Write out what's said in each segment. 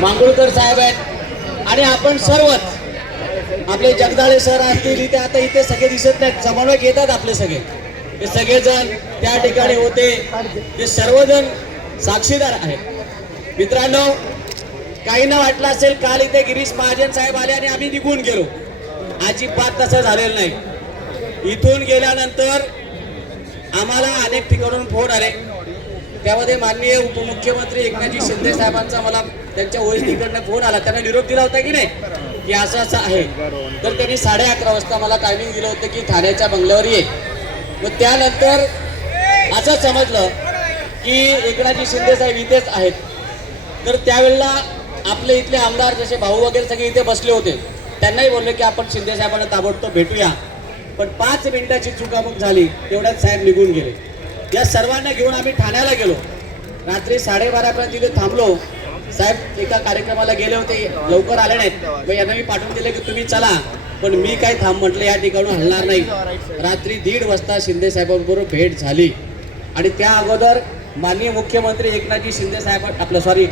मांगुळकर साहेब आहेत. आणि आपण सर्वच आपले जगदाळे सर असतील इथे आता इथे सगळे दिसत नाहीत. समन्वयक येतात आपले सगळे. ते सगळेजण त्या ठिकाणी होते. ते सर्वजण साक्षीदार आहेत. मित्रांनो काही ना वाटलं असेल काल इथे गिरीश महाजन साहेब आले आणि आम्ही निघून गेलो. अजिबात तसं झालेलं नाही. इथून गेल्यानंतर आम्हाला अनेक ठिकाणून फोन आले. त्यामध्ये माननीय उपमुख्यमंत्री एकनाथजी शिंदे साहेबांचा मला त्यांच्या वरिष्ठीकडनं फोन आला. त्यांना निरोप दिला होता की नाही? की असं असं आहे. तर त्यांनी साडे अकरा वाजता मला टायमिंग दिलं होतं की ठाण्याच्या बंगल्यावर ये. मग त्यानंतर असं समजलं की एकनाथजी शिंदे साहेब इथेच आहेत. तर त्यावेळेला आपले इथले आमदार जसे भाऊ वगैरे सगळे इथे बसले होते. त्यांनाही बोलले की आपण शिंदे साहेबांना ताबडतोब भेटूया. पण पाच मिनिटाची चुकामुक झाली. तेवढ्यात साहेब निघून गेले. या सर्वांना घेऊन आम्ही ठाण्याला गेलो. रात्री साडेबारापर्यंत तिथे थांबलो. साहेब एका कार्यक्रमाला गेले होते. लवकर आले नाहीत. मग यांना मी पाठवून दिलं की तुम्ही चला. पण मी काय थांब म्हटलं या ठिकाणून हलणार नाही. रात्री दीड वाजता शिंदे साहेबांबरोबर भेट झाली. आणि त्या अगोदर माननीय मुख्यमंत्री एकनाथजी शिंदे साहेब आपलं सॉरी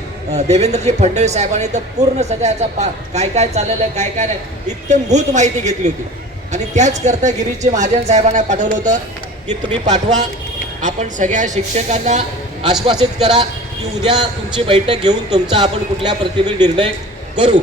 देवेंद्रजी फडणवीस साहेबांनी तर पूर्ण सगळ्याचा पा काय काय चाललेलं आहे काय काय नाही इत्यंभूत माहिती घेतली होती. आणि त्याच करता गिरीशजी महाजन साहेबांना पाठवलं होतं की तुम्ही पाठवा. आपण सगळ्या शिक्षकांना आश्वासित करा की उद्या तुमची बैठक घेऊन तुमचा आपण कुठल्या प्रतिबी निर्णय करू.